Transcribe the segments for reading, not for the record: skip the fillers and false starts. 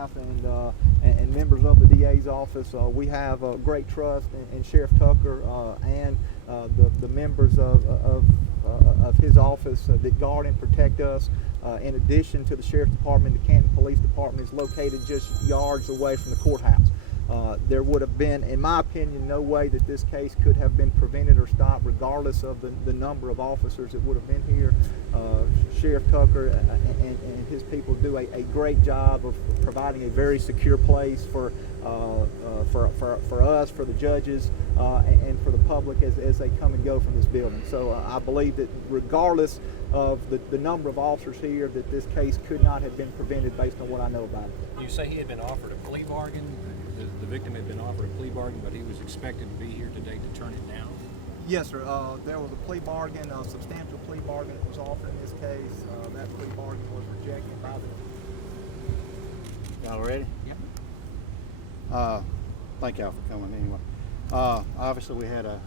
staff and members of the DA's office. We have great trust in Sheriff Tucker and the members of his office that guard and protect us. In addition to the Sheriff's Department, the Canton Police Department is located just yards away from the courthouse. There would have been, in my opinion, no way that this case could have been prevented or stopped, regardless of the number of officers that would have been here. Sheriff Tucker and his people do a great job of providing a very secure place for us, for the judges, and for the public as they come and go from this building. So I believe that regardless of the number of officers here, that this case could not have been prevented based on what I know about it. You say he had been offered a plea bargain? The victim had been offered a plea bargain, but he was expected to be here today to turn it down? Yes, sir. There was a plea bargain, a substantial plea bargain that was offered in this case. That plea bargain was rejected by the... Y'all ready? Yep. Thank y'all for coming anyway. Obviously we had a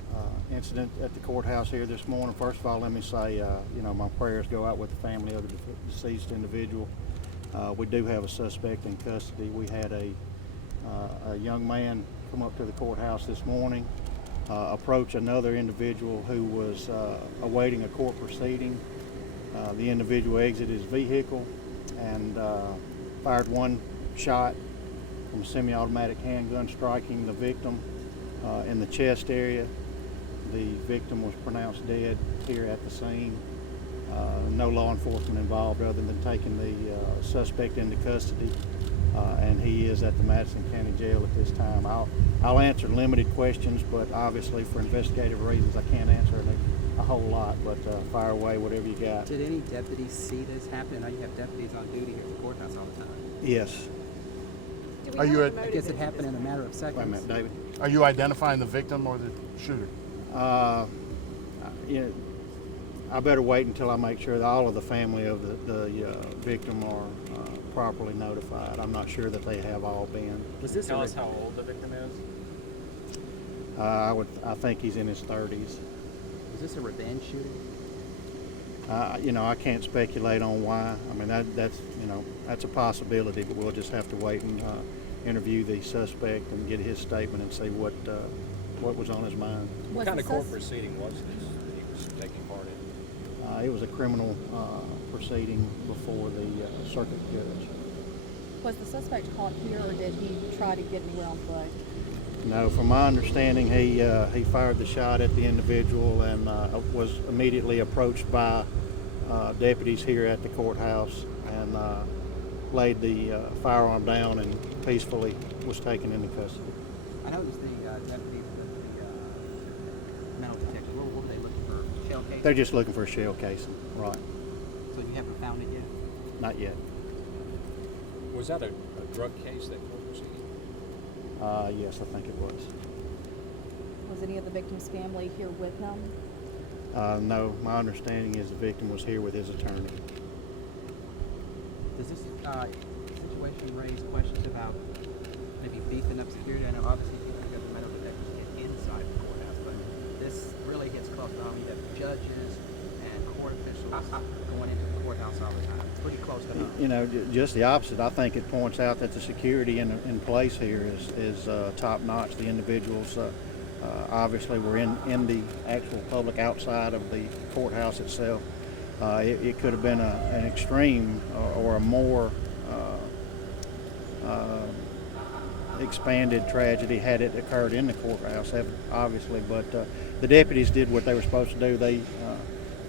incident at the courthouse here this morning. First of all, let me say, my prayers go out with the family of the deceased individual. We do have a suspect in custody. We had a young man come up to the courthouse this morning, approach another individual who was awaiting a court proceeding. The individual exited his vehicle and fired one shot from a semi-automatic handgun, striking the victim in the chest area. The victim was pronounced dead here at the scene. No law enforcement involved other than taking the suspect into custody, and he is at the Madison County Jail at this time. I'll answer limited questions, but obviously for investigative reasons I can't answer a whole lot, but fire away whatever you got. Did any deputies see this happen? I know you have deputies on duty here at the courthouse all the time. Yes. Are you? I guess it happened in a matter of seconds. Wait a minute, David. Are you identifying the victim or the shooter? I better wait until I make sure that all of the family of the victim are properly notified. I'm not sure that they have all been. Was this Tell us how old the victim is? I think he's in his 30s. Was this a revenge shooting? I can't speculate on why. I mean, that's a possibility, but we'll just have to wait and interview the suspect and get his statement and see what was on his mind. What kind of court proceeding was this that he was taking part in? It was a criminal proceeding before the circuit judge. Was the suspect caught here, or did he try to get anywhere on foot? No, from my understanding, he fired the shot at the individual and was immediately approached by deputies here at the courthouse and laid the firearm down and peacefully was taken into custody. I noticed the deputies with the metal detector. What were they looking for? Shell casing? They're just looking for a shell casing, right? So you haven't found it yet? Not yet. Was that a drug case, that court proceeding? Yes, I think it was. Was any of the victim's family here with him? No, my understanding is the victim was here with his attorney. Does this situation raise questions about maybe beefing up security? I know obviously people who have the metal detectors get inside the courthouse, but this really gets close to home. You have judges and court officials going into the courthouse all the time. It's pretty close to home. Just the opposite. I think it points out that the security in place here is top notch. The individuals obviously were in the actual public outside of the courthouse itself. It could have been an extreme or a more expanded tragedy had it occurred in the courthouse, obviously, but the deputies did what they were supposed to do. They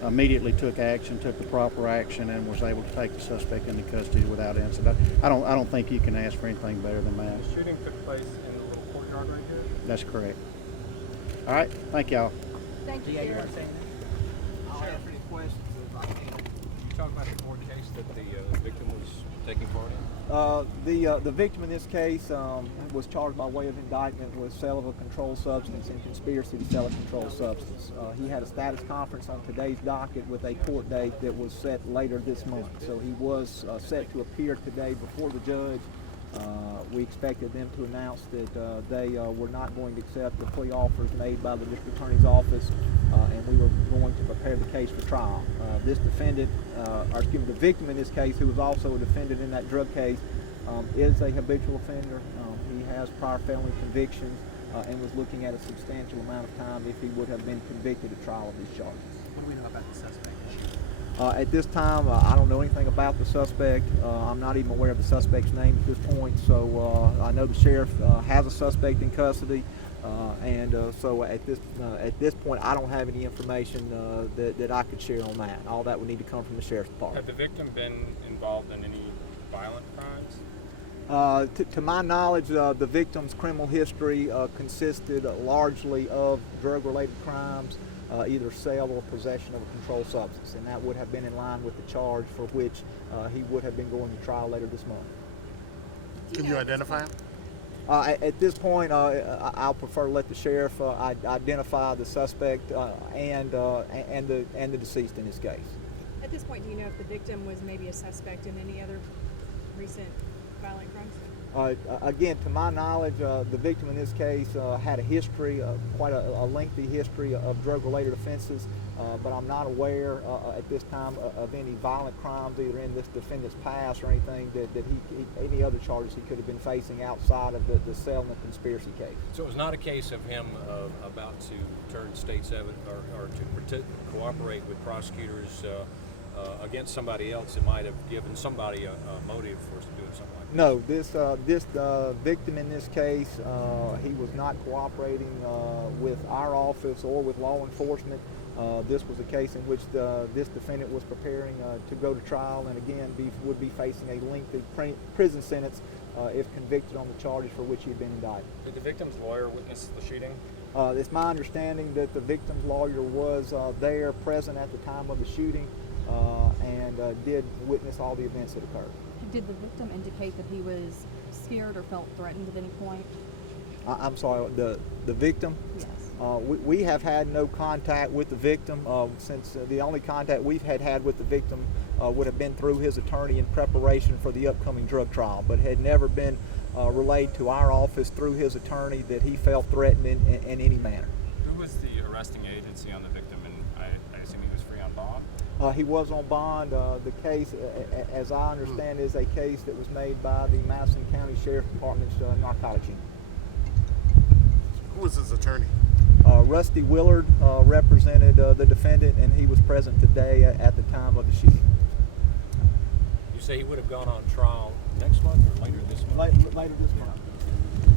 immediately took the proper action, and was able to take the suspect into custody without incident. I don't think you can ask for anything better than that. The shooting took place in the little courtyard right here? That's correct. All right, thank y'all. Thank you, Yeah, you Sheriff. want to say anything? I'll answer any questions if I can. You talk about the court case that the victim was taking part in? The victim in this case was charged by way of indictment with sale of a controlled substance and conspiracy to sell a controlled substance. He had a status conference on today's docket with a court date that was set later this month. So he was set to appear today before the judge. We expected them to announce that they were not going to accept the plea offers made by the district attorney's office, and we were going to prepare the case for trial. This defendant, the victim in this case, who was also a defendant in that drug case, is a habitual offender. He has prior felony convictions and was looking at a substantial amount of time if he would have been convicted at trial of these charges. What do we know about the suspect? At this time, I don't know anything about the suspect. I'm not even aware of the suspect's name at this point. So I know the sheriff has a suspect in custody, so at this point, I don't have any information that I could share on that. All that would need to come from the sheriff's department. Had the victim been involved in any violent crimes? To my knowledge, the victim's criminal history consisted largely of drug-related crimes, either sale or possession of a controlled substance, and that would have been in line with the charge for which he would have been going to trial later this month. Can you identify him? At this point, I'll prefer to let the sheriff identify the suspect and the deceased in this case. At this point, do you know if the victim was maybe a suspect in any other recent violent crimes? Again, to my knowledge, the victim in this case had a history, quite a lengthy history of drug-related offenses, but I'm not aware at this time of any violent crimes either in this defendant's past or anything that he any other charges he could have been facing outside of the sale and the conspiracy case. So it was not a case of him about to turn state 7 or to cooperate with prosecutors against somebody else that might have given somebody a motive for doing something like that? No, this victim in this case, he was not cooperating with our office or with law enforcement. This was a case in which this defendant was preparing to go to trial and again would be facing a lengthy prison sentence if convicted on the charges for which he had been indicted. Did the victim's lawyer witness the shooting? It's my understanding that the victim's lawyer was there, present at the time of the shooting, and did witness all the events that occurred. Did the victim indicate that he was scared or felt threatened at any point? I'm sorry, the victim? Yes. We have had no contact with the victim since the only contact we've had with the victim would have been through his attorney in preparation for the upcoming drug trial, but had never been relayed to our office through his attorney that he felt threatened in any manner. Who was the arresting agency on the victim, and I assume he was free on bond? He was on bond. The case, as I understand, is a case that was made by the Madison County Sheriff Department's narcotics unit. Who was his attorney? Rusty Willard represented the defendant, and he was present today at the time of the shooting. You say he would have gone on trial next month or later this month? Later this month.